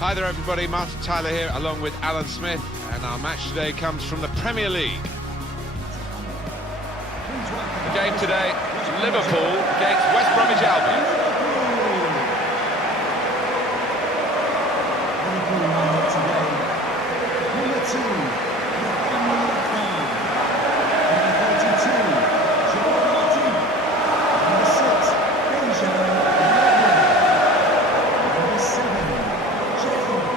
Hi there everybody, Martin Tyler here along with Alan Smith, and our match today comes from the Premier League. The game today, Liverpool against West Bromwich Albion.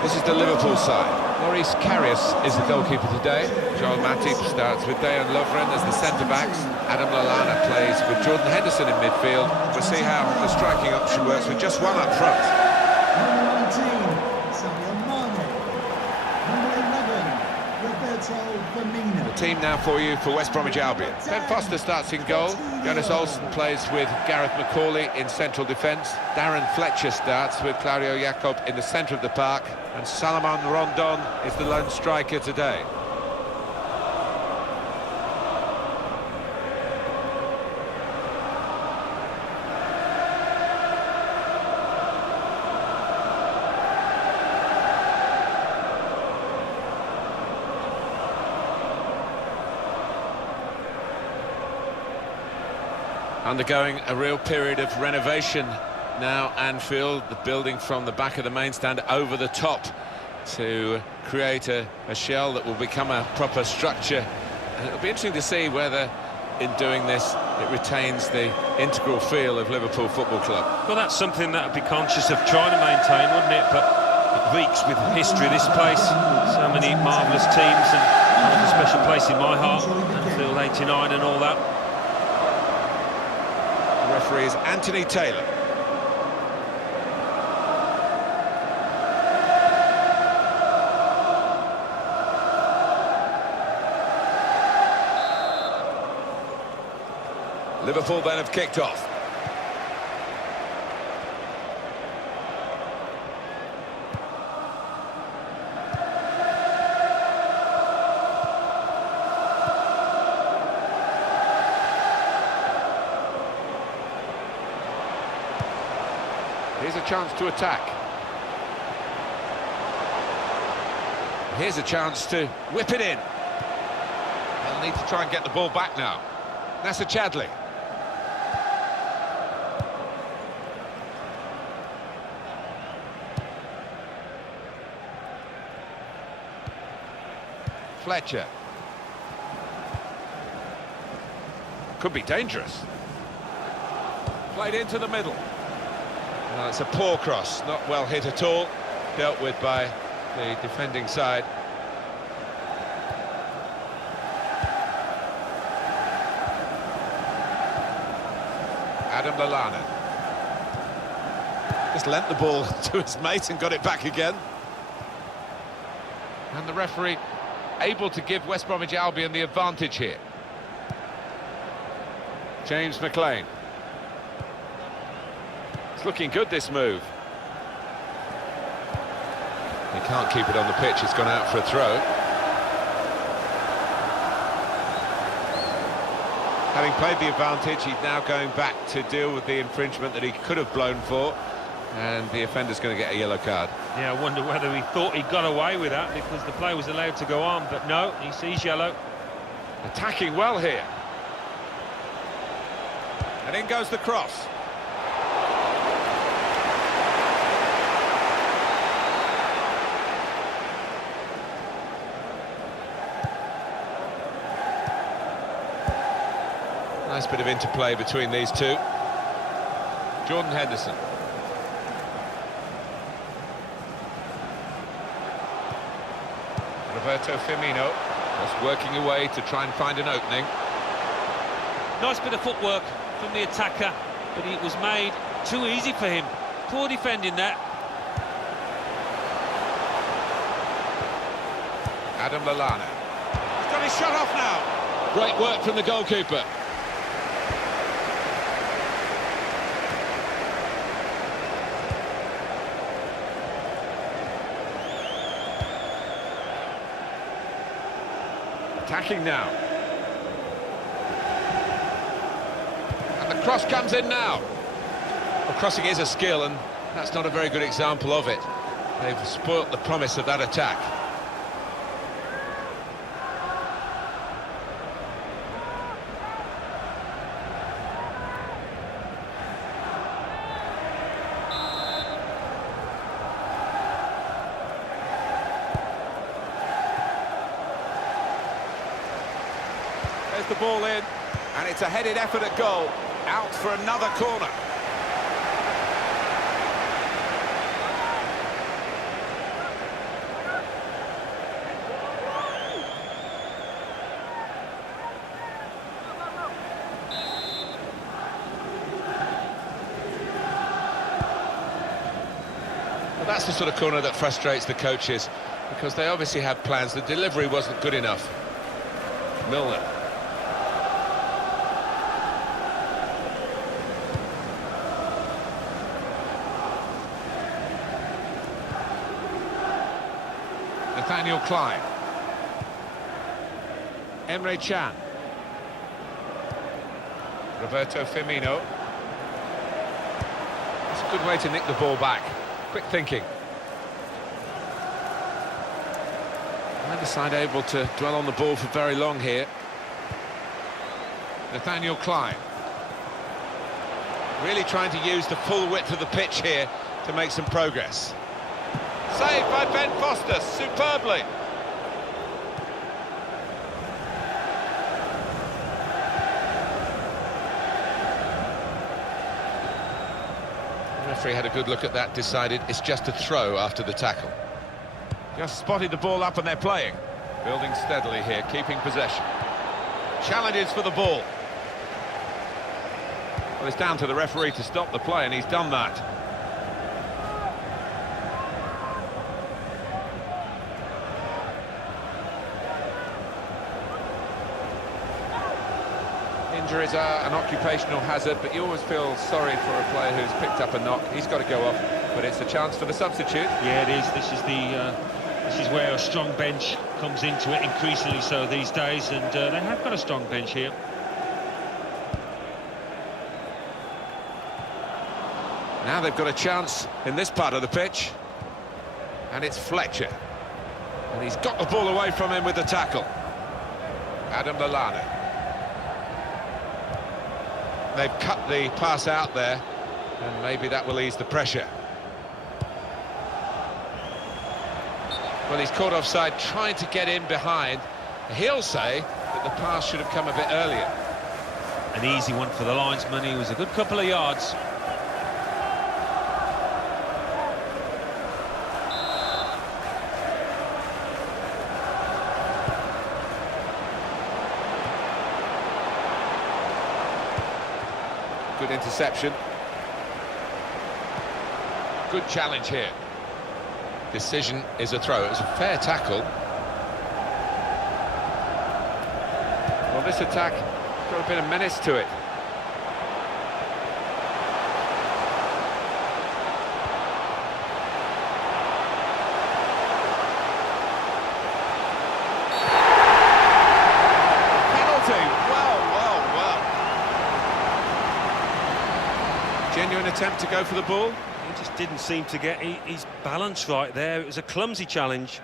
This is the Liverpool side. Maurice Karius is the goalkeeper today. Joel Matip starts with Dejan Lovren as the centre-backs. Adam Lallana plays with Jordan Henderson in midfield. We'll see how the striking option works with just one up front. Number 19, Sadio Mane. Number 11, Roberto Firmino. The team now for you for West Bromwich Albion. Ben Foster starts in goal. Jonas Olsen plays with Gareth McCauley in central defence. Darren Fletcher starts with Claudio Jacob in the centre of the park. And Salomon Rondon is the lone striker today. Undergoing a real period of renovation now, Anfield, the building from the back of the main stand over the top to create a shell that will become a proper structure. And it'll be interesting to see whether, in doing this, it retains the integral feel of Liverpool Football Club. Well, that's something that would be conscious of trying to maintain, wouldn't it? But it reeks with history, this place. So many marvellous teams, and holds a special place in my heart. Anfield 89 and all that. The referee is Anthony Taylor. Liverpool then have kicked off. Here's a chance to attack. Here's a chance to whip it in. They'll need to try and get the ball back now. Nasser Chadli. Fletcher. Could be dangerous. Played into the middle. Well, it's a poor cross, not well hit at all. Dealt with by the defending side. Adam Lallana. Just lent the ball to his mate and got it back again. And the referee able to give West Bromwich Albion the advantage here. James McLean. It's looking good, this move. He can't keep it on the pitch, it's gone out for a throw. Having played the advantage, he's now going back to deal with the infringement that he could have blown for. And the offender's going to get a yellow card. Yeah, I wonder whether he thought he got away with that because the play was allowed to go on, but no, he sees yellow. Attacking well here. And in goes the cross. Nice bit of interplay between these two. Jordan Henderson. Roberto Firmino just working away to try and find an opening. Nice bit of footwork from the attacker, but it was made too easy for him. Poor defending that. Adam Lallana. He's got his shot off now. Great work from the goalkeeper. Attacking now. And the cross comes in now. Well, crossing is a skill, and that's not a very good example of it. They've spoilt the promise of that attack. There's the ball in, and it's a headed effort at goal. Out for another corner. Well, that's the sort of corner that frustrates the coaches, because they obviously had plans. The delivery wasn't good enough. Milner. Nathaniel Klein. Emre Can. Roberto Firmino. It's a good way to nick the ball back. Quick thinking. Neither side able to dwell on the ball for very long here. Nathaniel Klein. Really trying to use the full width of the pitch here to make some progress. Saved by Ben Foster, superbly. The referee had a good look at that, decided it's just a throw after the tackle. Just spotted the ball up and they're playing. Building steadily here, keeping possession. Challenges for the ball. Well, it's down to the referee to stop the play, and he's done that. Injuries are an occupational hazard, but you always feel sorry for a player who's picked up a knock. He's got to go off, but it's a chance for the substitute. Yeah, it is. This is where a strong bench comes into it, increasingly so these days, and they have got a strong bench here. Now they've got a chance in this part of the pitch, and it's Fletcher, and he's got the ball away from him with the tackle. Adam Lallana. They've cut the pass out there, and maybe that will ease the pressure. Well, he's caught offside, trying to get in behind. He'll say that the pass should have come a bit earlier. An easy one for the linesman. He was a good couple of yards. Good interception. Good challenge here. Decision is a throw. It was a fair tackle. Well, this attack got a bit of menace to it. Penalty. Well. Genuine attempt to go for the ball. He just didn't seem to get his balance right there. It was a clumsy challenge.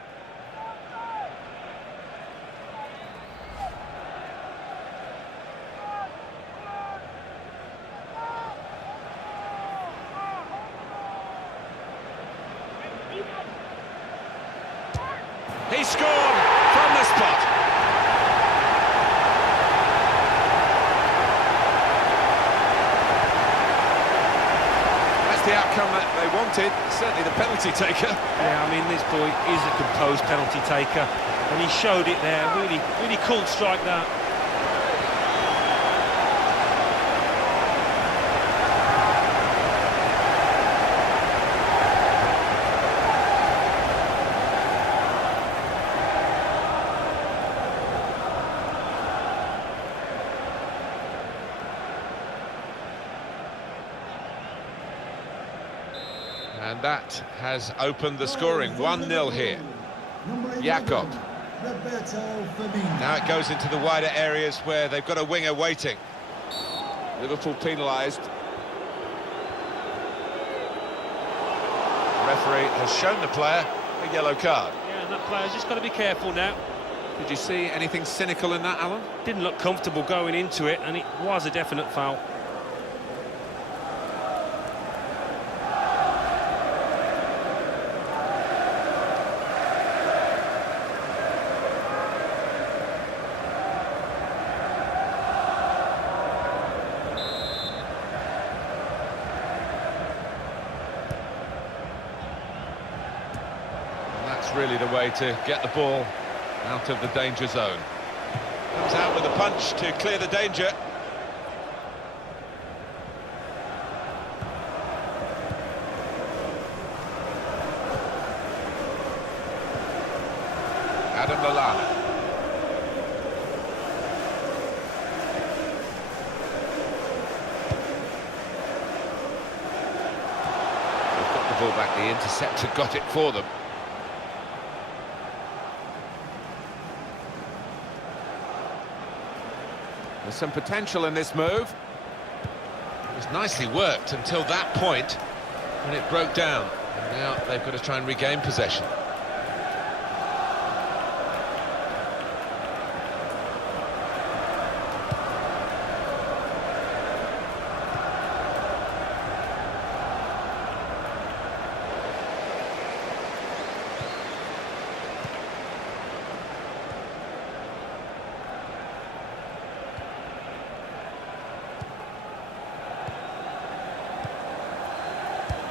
He scored from the spot. The outcome that they wanted, certainly the penalty taker. Yeah, I mean, this boy is a composed penalty taker, and he showed it there. Really cool strike, that. And that has opened the scoring. 1-0 here. Jakob. Now it goes into the wider areas where they've got a winger waiting. Liverpool penalised. referee has shown the player a yellow card. Yeah, and that player's just got to be careful now. Did you see anything cynical in that, Alan? Didn't look comfortable going into it, and it was a definite foul. Really the way to get the ball out of the danger zone. Comes out with a punch to clear the danger. Adam Lallana. They've got the ball back, the interceptor got it for them. There's some potential in this move. It was nicely worked until that point when it broke down. And now they've got to try and regain possession.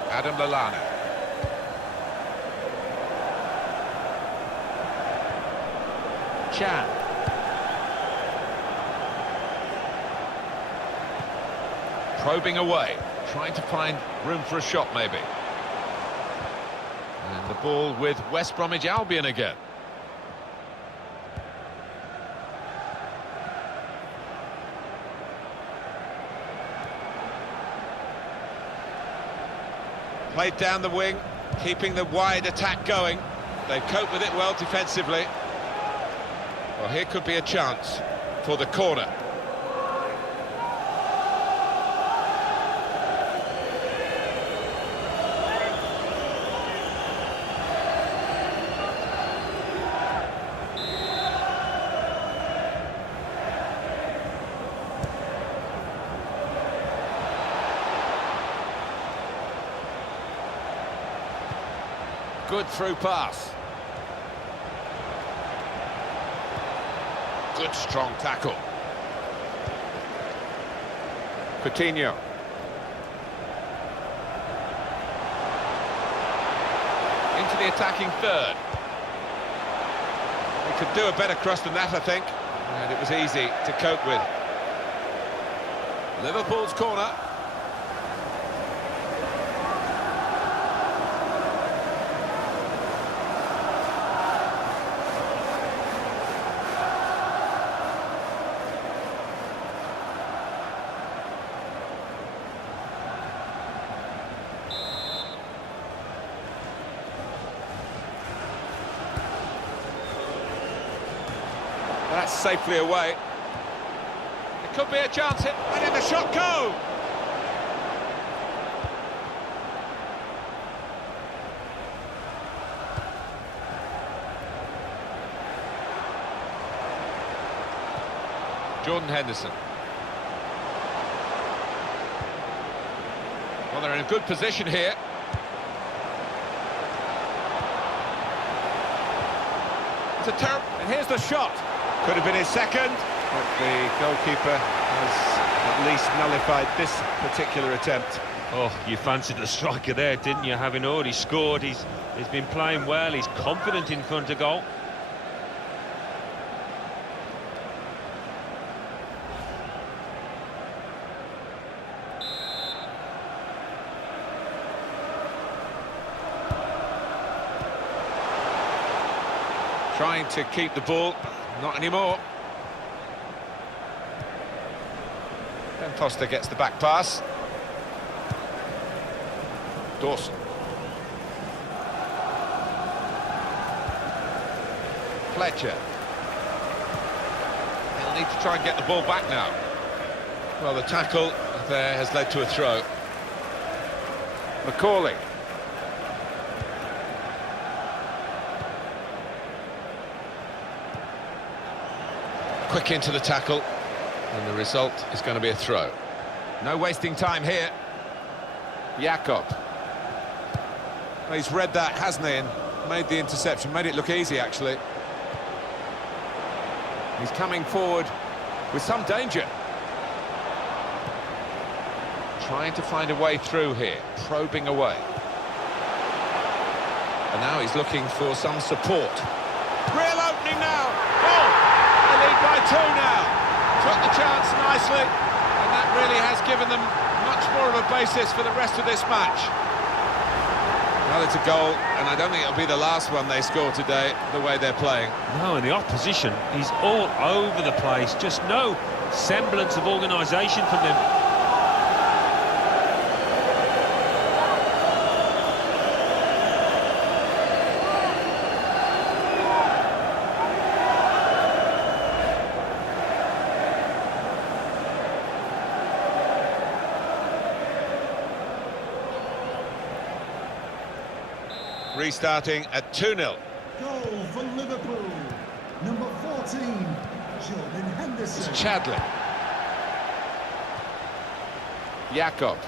Adam Lallana. Chan. Probing away, trying to find room for a shot maybe. And the ball with West Bromwich Albion again. Played down the wing, keeping the wide attack going. They've coped with it well defensively. Well, here could be a chance for the corner. Good through pass. Good strong tackle. Coutinho. Into the attacking third. They could do a better cross than that, I think. And it was easy to cope with. Liverpool's corner. That's safely away. It could be a chance here, and in the shot go! Jordan Henderson. Well, they're in a good position here. It's a terrible... And here's the shot. Could have been his second, but the goalkeeper has at least nullified this particular attempt. Oh, you fancied the striker there, didn't you? Having already scored, he's been playing well, he's confident in front of goal. Trying to keep the ball. Not anymore. Ben Foster gets the back pass. Dawson. Fletcher. He'll need to try and get the ball back now. Well, the tackle there has led to a throw. McCauley. quick into the tackle, and the result is going to be a throw. No wasting time here. Jakob. Well, he's read that, hasn't he, and made the interception, made it look easy, actually. He's coming forward with some danger. Trying to find a way through here, probing away. And now he's looking for some support. Real opening now. Oh, they lead by 2 now. Took the chance nicely, and that really has given them much more of a basis for the rest of this match. Well, it's a goal, and I don't think it'll be the last one they score today, the way they're playing. No, and the opposition is all over the place. Just no semblance of organisation from them. Restarting at 2-0. Goal for Liverpool. Number 14, Jordan Henderson. It's Chadley. Jakob.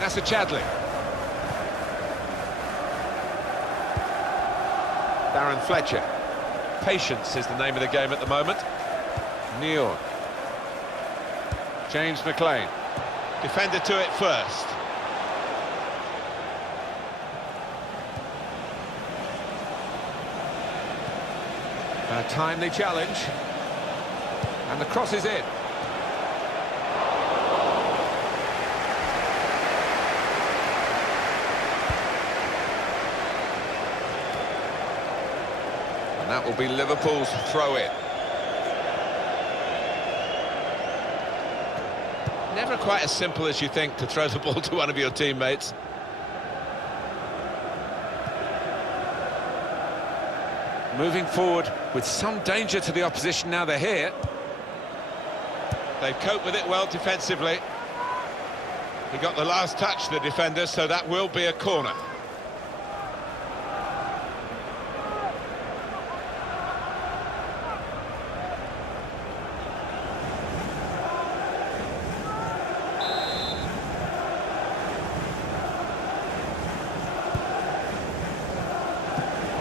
That's a Chadley. Darren Fletcher. Patience is the name of the game at the moment. Neal. James McLean. Defender to it first. A timely challenge. And the cross is in. And that will be Liverpool's throw-in. Never quite as simple as you think to throw the ball to one of your teammates. Moving forward with some danger to the opposition now they're here. They've coped with it well defensively. He got the last touch, the defender, so that will be a corner.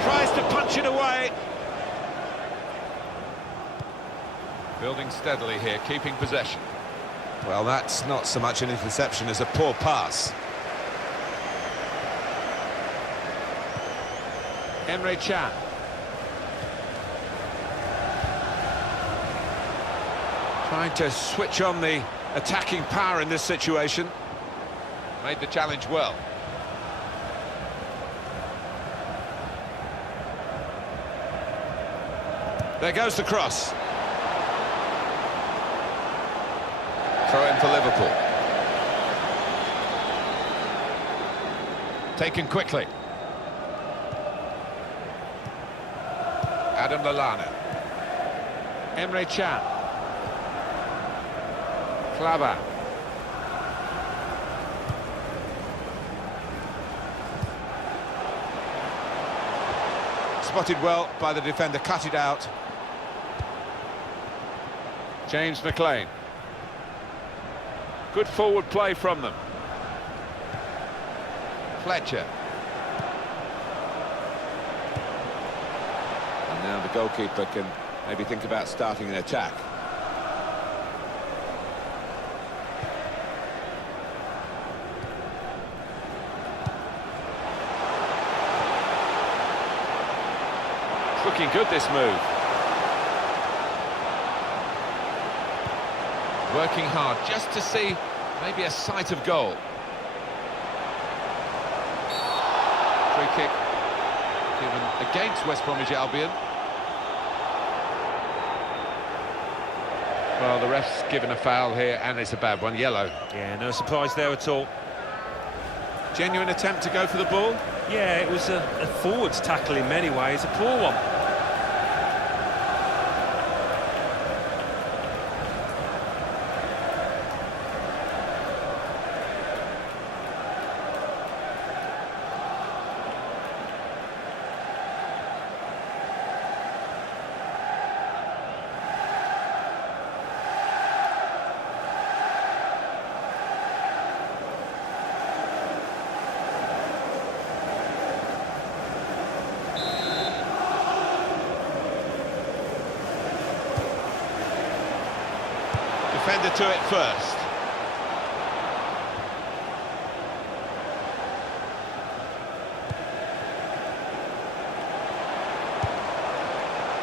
Tries to punch it away. Building steadily here, keeping possession. Well, that's not so much an interception as a poor pass. Emre Can. Trying to switch on the attacking power in this situation. Made the challenge well. There goes the cross. Throw in for Liverpool. Taken quickly. Adam Lallana. Emre Can. Klaba. Spotted well by the defender, cut it out. James McLean. Good forward play from them. Fletcher. And now the goalkeeper can maybe think about starting an attack. It's looking good, this move. Working hard just to see maybe a sight of goal. Free kick given against West Bromwich Albion. Well, the ref's given a foul here, and it's a bad one, yellow. Yeah, no surprise there at all. Genuine attempt to go for the ball. Yeah, it was a forwards tackle in many ways, a poor one. defender to it first.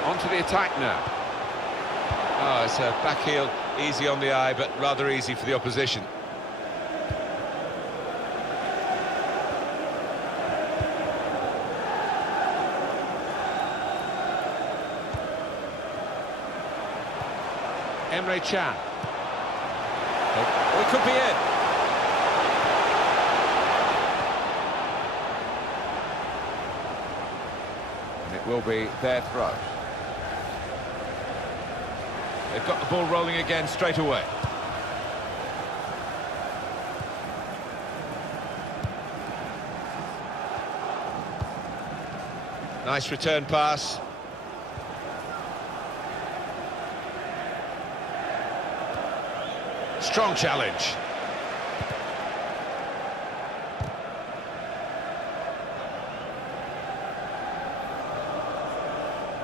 On to the attack now. Oh, it's a back heel, easy on the eye, but rather easy for the opposition. Emre Can. Oh, it could be in. And it will be their throw. They've got the ball rolling again straight away. Nice return pass. Strong challenge.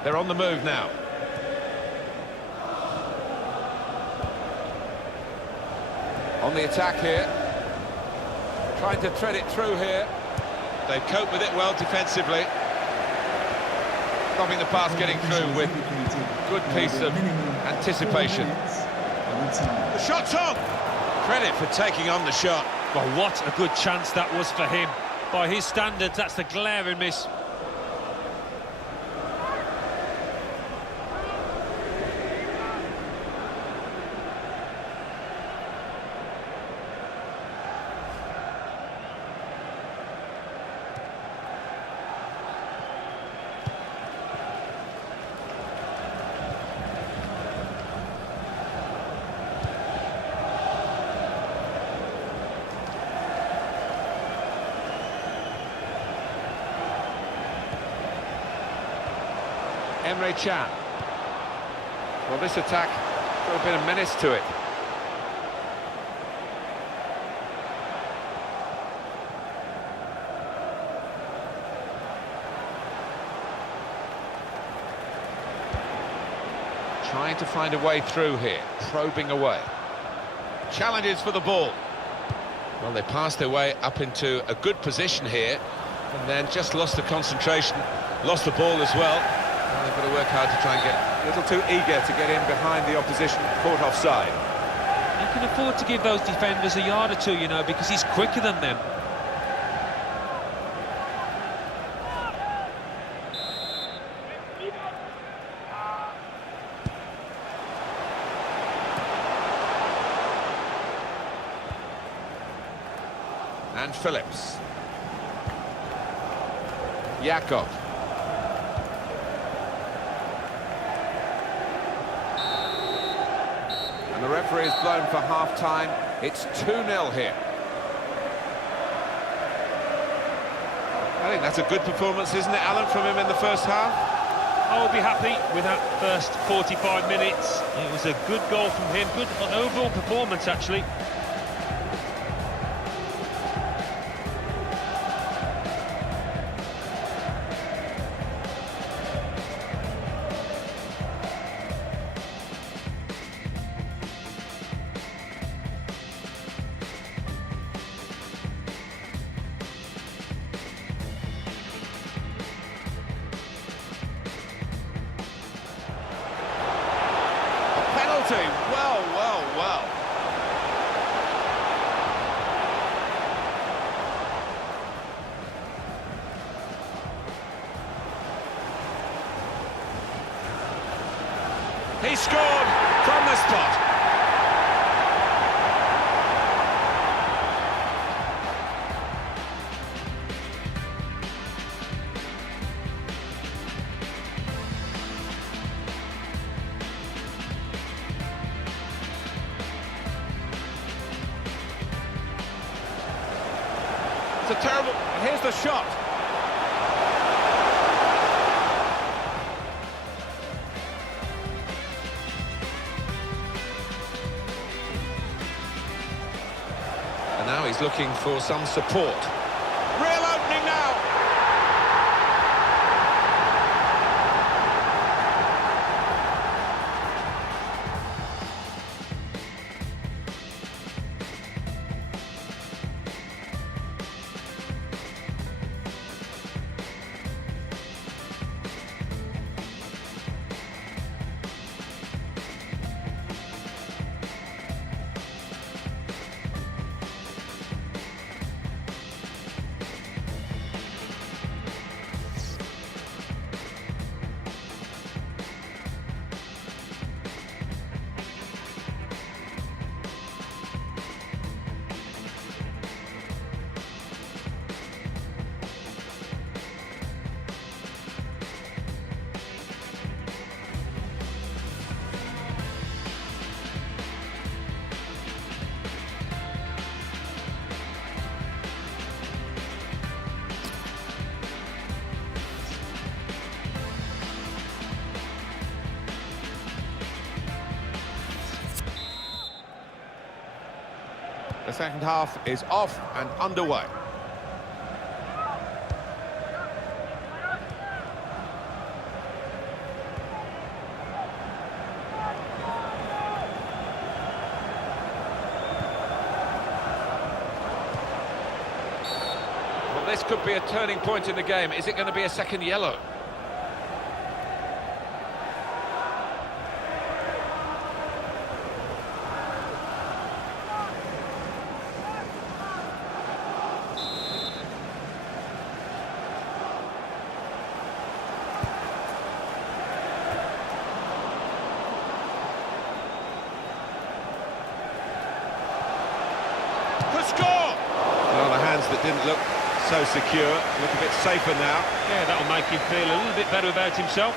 They're on the move now. On the attack here. Trying to thread it through here. They cope with it well defensively. Stopping the pass getting through with good piece of anticipation. The shot's on! Credit for taking on the shot. Well, what a good chance that was for him. By his standards, that's the glaring miss. Emre Can. Well, this attack got a bit of menace to it. Trying to find a way through here, probing away. Challenges for the ball. Well, they passed their way up into a good position here, and then just lost the concentration, lost the ball as well. Well, they've got to work hard to try and get a little too eager to get in behind the opposition, caught offside. You can afford to give those defenders a yard or two, you know, because he's quicker than them. And Phillips. Jakob. And the referee is blown for half-time. It's 2-0 here. I think that's a good performance, isn't it, Alan, from him in the first half? I will be happy with that first 45 minutes. It was a good goal from him, good overall performance, actually. Well. He scored from the spot. It's a terrible... Here's the shot. And now he's looking for some support. Real opening now. The second half is off and underway. Well, this could be a turning point in the game. Is it going to be a second yellow? That didn't look so secure, look a bit safer now. Yeah, that'll make him feel a little bit better about himself.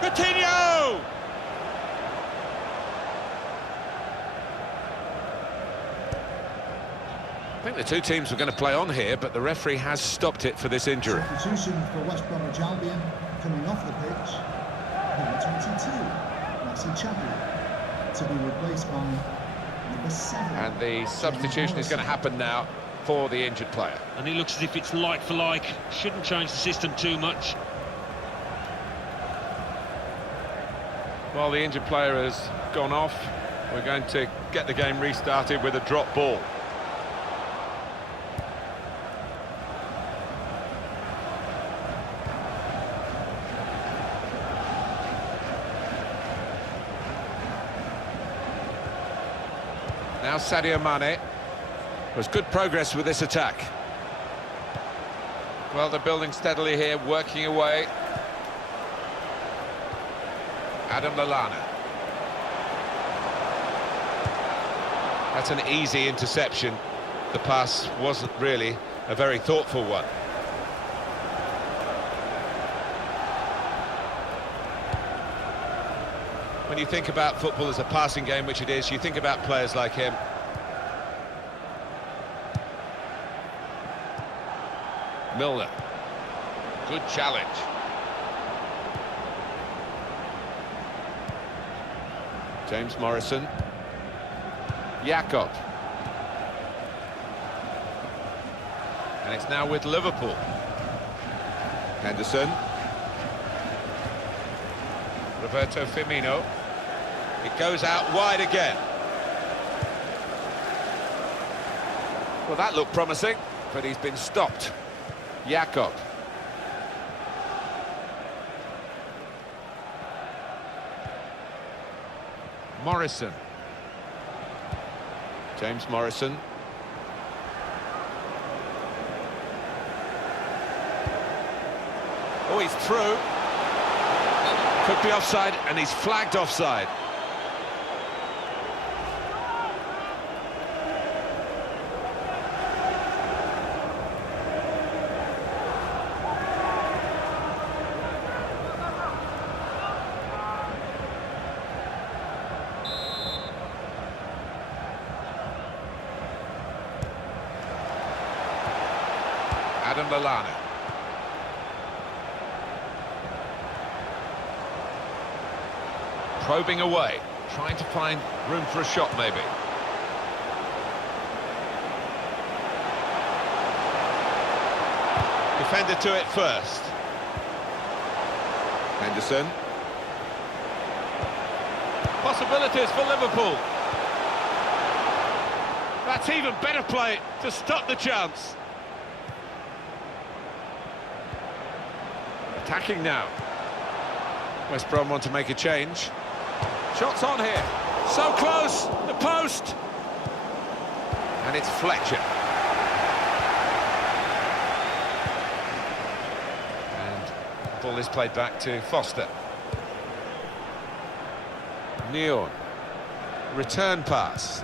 Coutinho! I think the two teams were going to play on here, but the referee has stopped it for this injury. Substitution for West Bromwich Albion coming off the pitch. Number 22, Maxi Chapu, to be replaced by number 7. And the substitution is going to happen now for the injured player. And it looks as if it's like for like. Shouldn't change the system too much. Well, the injured player has gone off. We're going to get the game restarted with a drop ball. Now Sadio Mane. There's good progress with this attack. Well, they're building steadily here, working away. Adam Lallana. That's an easy interception. The pass wasn't really a very thoughtful one. When you think about football as a passing game, which it is, you think about players like him. Milner. Good challenge. James Morrison. Jakob. And it's now with Liverpool. Henderson. Roberto Firmino. It goes out wide again. Well, that looked promising, but he's been stopped. Jakob. Morrison. James Morrison. Oh, he's through. Could be offside, and he's flagged offside. Adam Lallana. Probing away, trying to find room for a shot maybe. Defender to it first. Henderson. Possibilities for Liverpool. That's even better play to stop the chance. Attacking now. West Brom want to make a change. Shots on here. So close. The post. And it's Fletcher. And the ball is played back to Foster. Neon. Return pass.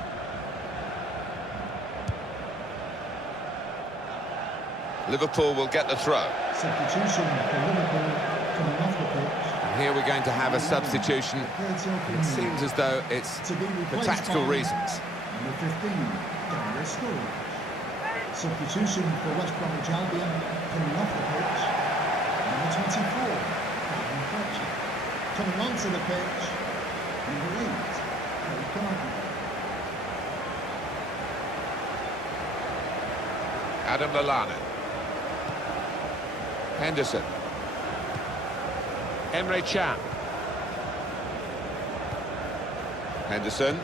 Liverpool will get the throw. Substitution for Liverpool coming off the pitch. Here we're going to have a substitution. It seems as though it's for tactical reasons. Number 15, Daniel Sturridge. Substitution for West Bromwich Albion, coming off the pitch. Number 24, Gavin Fletcher. Coming onto the pitch, number 8, Craig Gardner. Adam Lallana. Henderson. Emre Can. Henderson.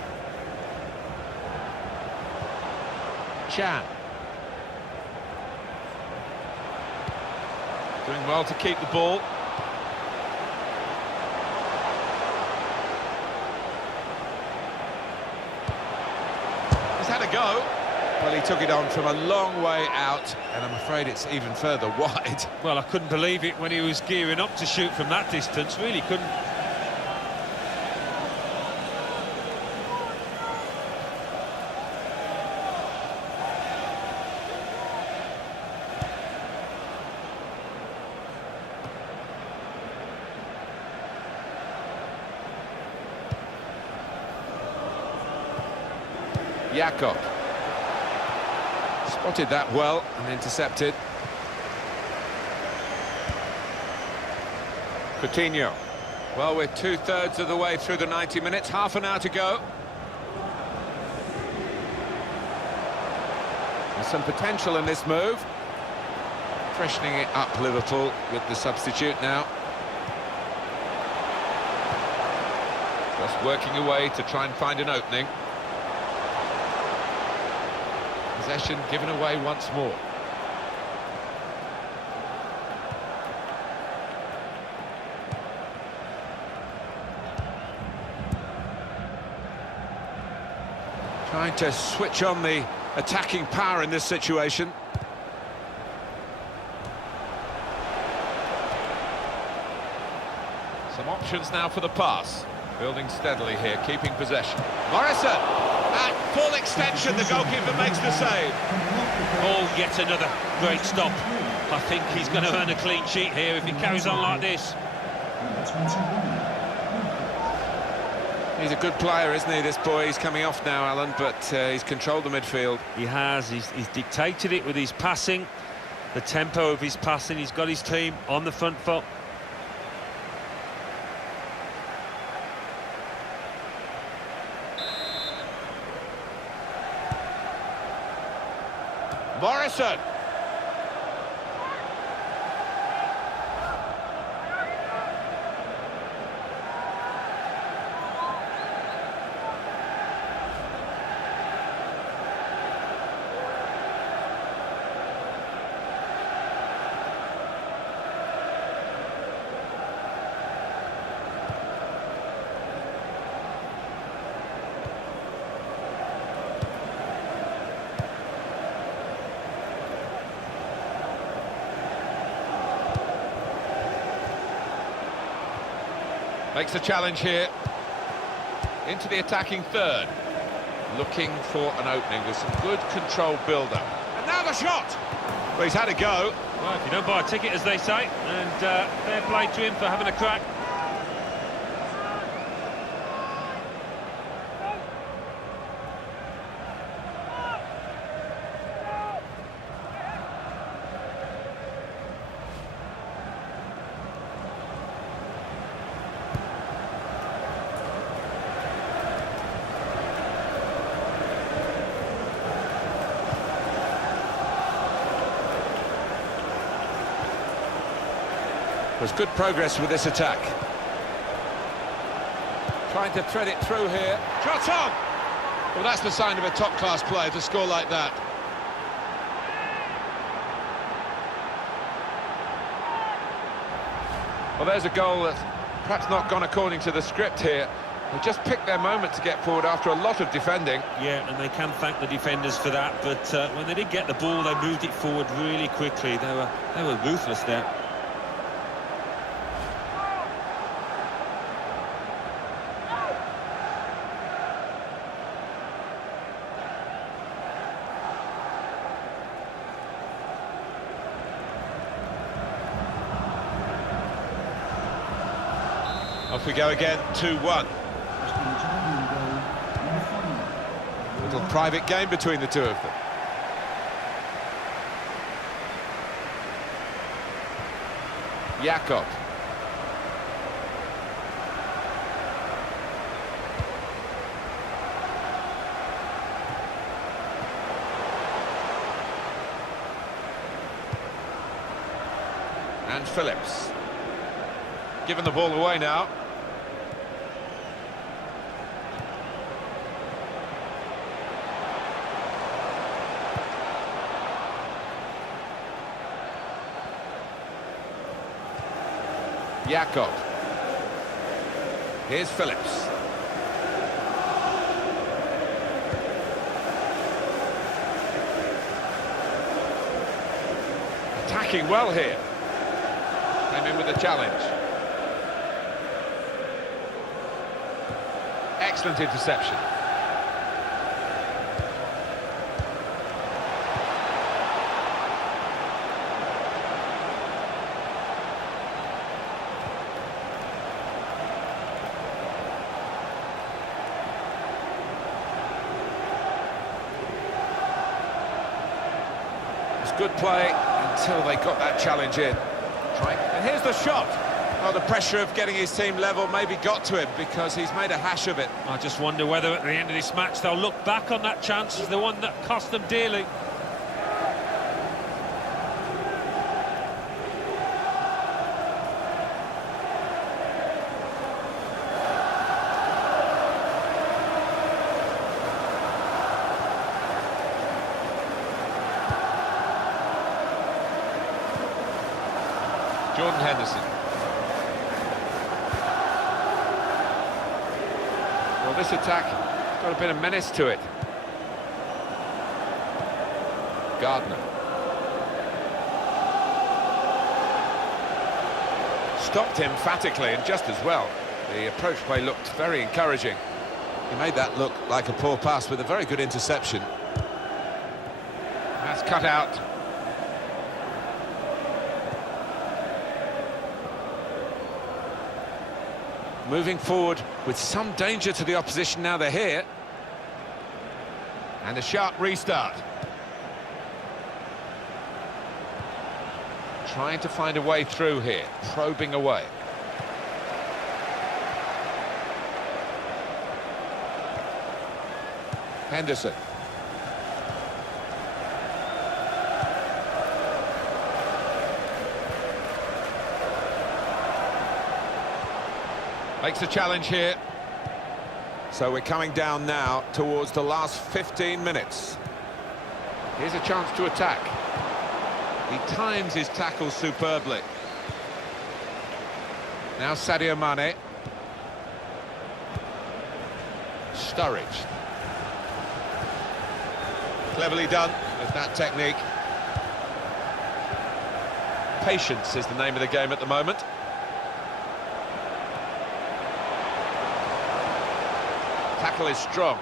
Can. Doing well to keep the ball. He's had a go. Well, he took it on from a long way out, and I'm afraid it's even further wide. Well, I couldn't believe it when he was gearing up to shoot from that distance. Really couldn't. Jakob. Spotted that well and intercepted. Coutinho. Well, we're 2/3 of the way through the 90 minutes, half an hour to go. There's some potential in this move. Freshening it up, Liverpool, with the substitute now. Just working away to try and find an opening. Possession given away once more. Trying to switch on the attacking power in this situation. Some options now for the pass. Building steadily here, keeping possession. Morrison! At full extension, the goalkeeper makes the save. Oh, yet another great stop. I think he's going to earn a clean sheet here if he carries on like this. He's a good player, isn't he, this boy? He's coming off now, Alan, but he's controlled the midfield. He has. He's dictated it with his passing, the tempo of his passing. He's got his team on the front foot. Morrison. Makes a challenge here. Into the attacking third. Looking for an opening with some good controlled build-up. And now the shot! Well, he's had a go. Well, if you don't buy a ticket, as they say, and fair play to him for having a crack. There's good progress with this attack. Trying to thread it through here. Shot on! Well, that's the sign of a top-class player to score like that. Well, there's a goal that's perhaps not gone according to the script here. They just picked their moment to get forward after a lot of defending. Yeah, and they can thank the defenders for that, but when they did get the ball, they moved it forward really quickly. They were ruthless there. Off we go again, 2-1. West Bromwich Albion goal, number 5. Little private game between the two of them. Jakob. And Phillips. Giving the ball away now. Jakob. Here's Phillips. Attacking well here. Came in with a challenge. Excellent interception. It's good play until they got that challenge in. And here's the shot. Well, the pressure of getting his team level maybe got to him because he's made a hash of it. I just wonder whether at the end of this match they'll look back on that chance as the one that cost them dearly. Jordan Henderson. Well, this attack got a bit of menace to it. Gardner. Stopped emphatically and just as well. The approach play looked very encouraging. He made that look like a poor pass with a very good interception. That's cut out. Moving forward with some danger to the opposition now they're here. And a sharp restart. Trying to find a way through here, probing away. Henderson. Makes a challenge here. So we're coming down now towards the last 15 minutes. Here's a chance to attack. He times his tackle superbly. Now Sadio Mane. Sturridge. Cleverly done with that technique. Patience is the name of the game at the moment. Tackle is strong.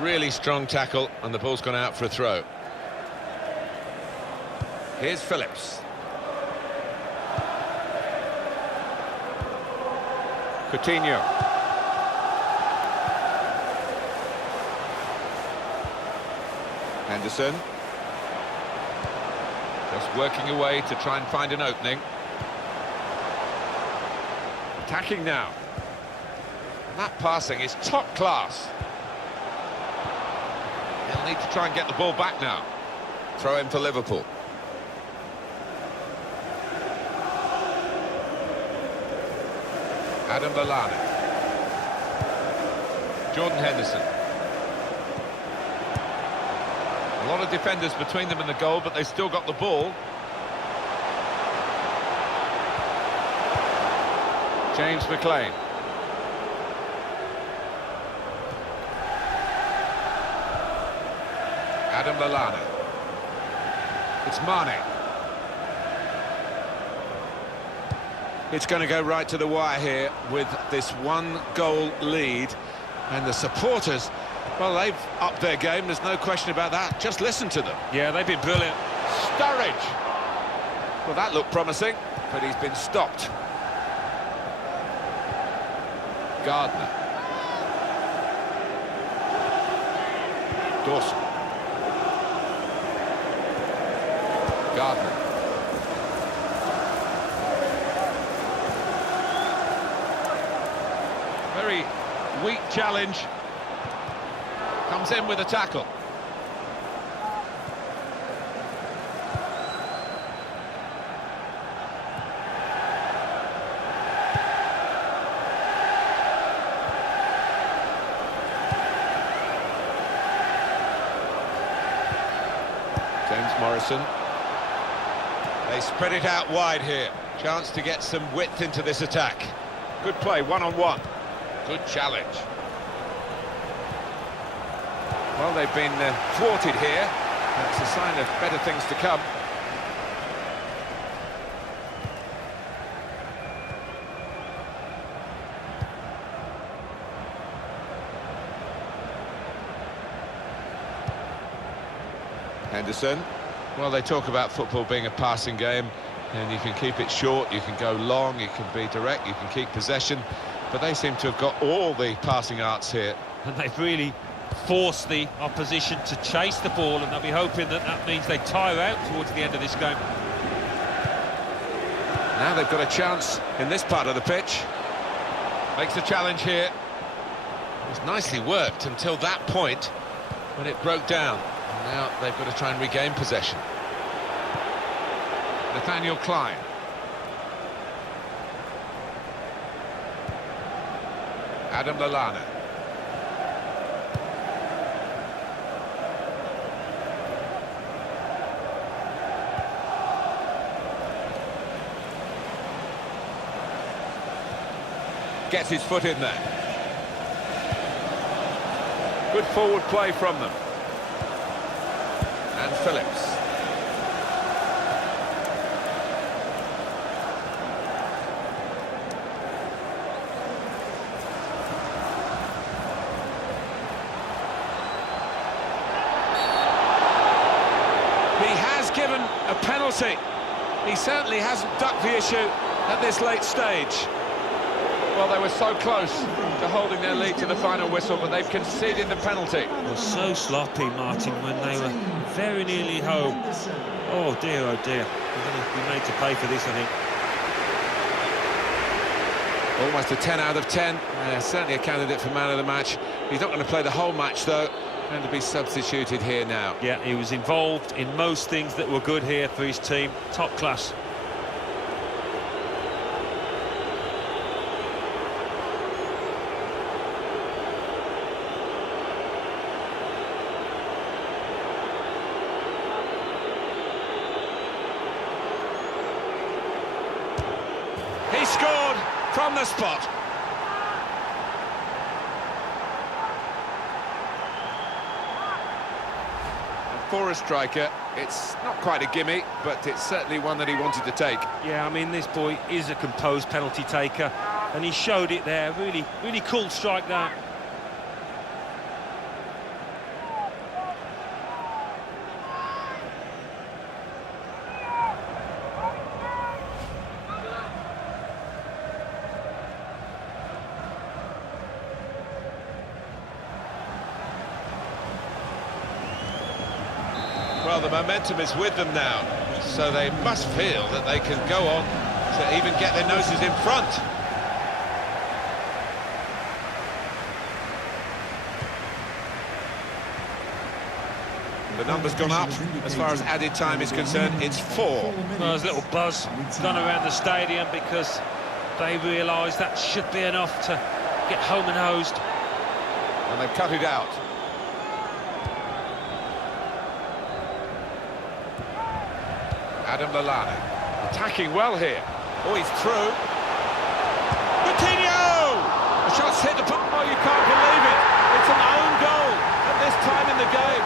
Really strong tackle, and the ball's gone out for a throw. Here's Phillips. Coutinho. Henderson. Just working away to try and find an opening. Attacking now. That passing is top class. He'll need to try and get the ball back now. Throw in for Liverpool. Adam Lallana. Jordan Henderson. A lot of defenders between them and the goal, but they still got the ball. James McLean. Adam Lallana. It's Mane. It's going to go right to the wire here with this one-goal lead. And the supporters, well, they've upped their game, there's no question about that. Just listen to them. Yeah, they've been brilliant. Sturridge. Well, that looked promising, but he's been stopped. Gardner. Dawson. Gardner. Very weak challenge. Comes in with a tackle. James Morrison. They spread it out wide here. Chance to get some width into this attack. Good play, one-on-one. Good challenge. Well, they've been thwarted here. That's a sign of better things to come. Henderson. Well, they talk about football being a passing game, and you can keep it short, you can go long, you can be direct, you can keep possession, but they seem to have got all the passing arts here. And they've really forced the opposition to chase the ball, and they'll be hoping that that means they tire out towards the end of this game. Now they've got a chance in this part of the pitch. Makes the challenge here. It was nicely worked until that point when it broke down. Now they've got to try and regain possession. Nathaniel Klein. Adam Lallana. Gets his foot in there. Good forward play from them. And Phillips. He has given a penalty. He certainly hasn't ducked the issue at this late stage. Well, they were so close to holding their lead to the final whistle, but they've conceded the penalty. It was so sloppy, Martin, when they were very nearly home. Oh dear, oh dear. We're going to be made to pay for this, I think. Almost a 10 out of 10. Certainly a candidate for man of the match. He's not going to play the whole match, though. Going to be substituted here now. Yeah, he was involved in most things that were good here for his team. Top class. He scored from the spot. And for a striker, it's not quite a gimme, but it's certainly one that he wanted to take. Yeah, I mean, this boy is a composed penalty taker, and he showed it there. Really, really cool strike, that. Well, the momentum is with them now, so they must feel that they can go on to even get their noses in front. The number's gone up. As far as added time is concerned, it's 4. Well, there's a little buzz gone around the stadium because they realise that should be enough to get home and hosed. And they've cut it out. Adam Lallana attacking well here. Oh, he's through. Coutinho! The shot's hit the post. Oh, you can't believe it. It's an own goal at this time in the game.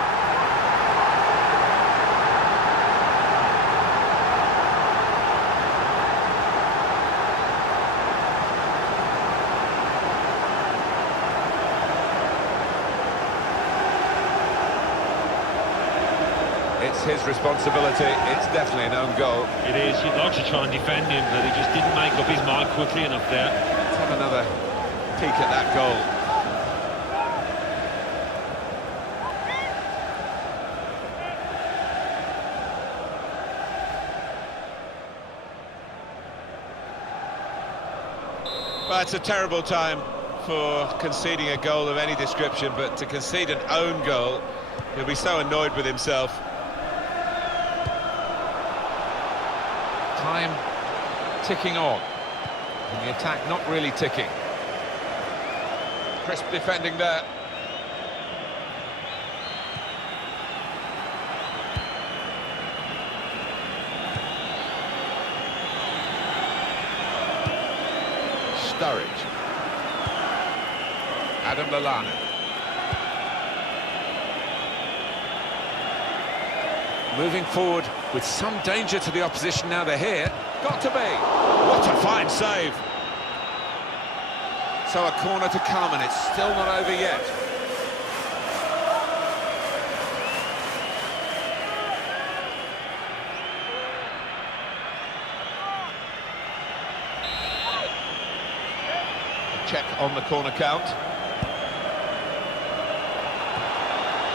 It's his responsibility. It's definitely an own goal. It is. You'd like to try and defend him, but he just didn't make up his mind quickly enough there. Let's have another peek at that goal. Well, it's a terrible time for conceding a goal of any description, but to concede an own goal, he'll be so annoyed with himself. Time ticking on, and the attack not really ticking. Crisp defending there. Sturridge. Adam Lallana. Moving forward with some danger to the opposition now they're here. Got to be. What a fine save. So a corner to come, and it's still not over yet. Check on the corner count.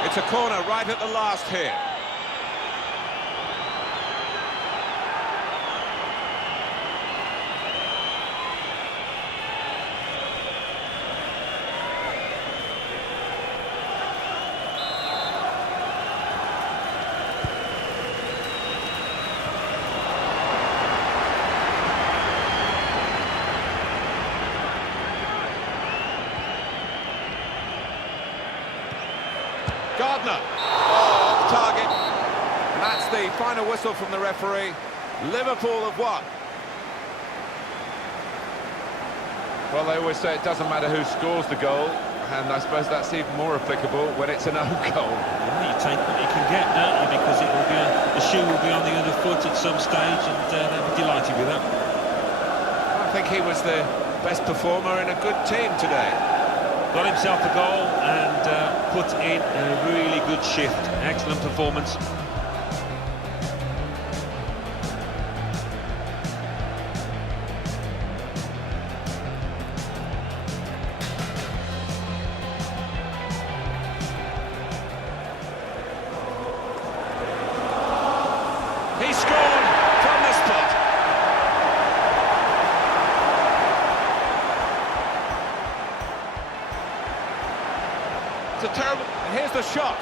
It's a corner right at the last here. Gardner, off target, and that's the final whistle from the referee. Liverpool have won. Well, they always say it doesn't matter who scores the goal, and I suppose that's even more applicable when it's an own goal. Well, you take what you can get, don't you? Because it will be the shoe will be on the other foot at some stage, and they'll be delighted with that. I think he was the best performer in a good team today. Got himself a goal and put in a really good shift. Excellent performance. He scored from the spot. It's a terrible... And here's the shot.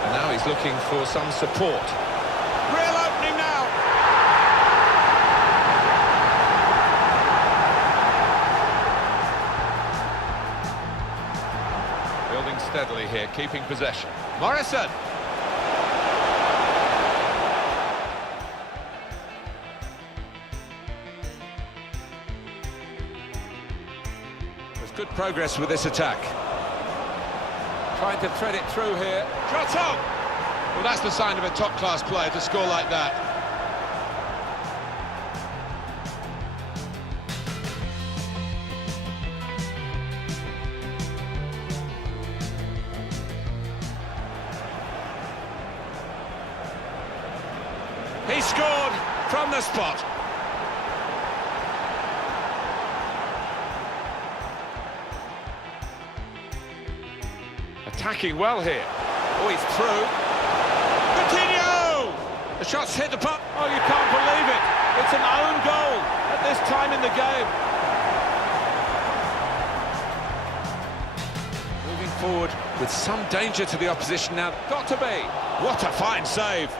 And now he's looking for some support. Real opening now. Building steadily here, keeping possession. Morrison. Good progress with this attack. Trying to thread it through here. Shot on! Well, that's the sign of a top-class player to score like that. He scored from the spot. Attacking well here. Oh, he's through. Coutinho! The shot's hit the puck. Oh, you can't believe it. It's an own goal at this time in the game. Moving forward with some danger to the opposition now. Got to be. What a fine save.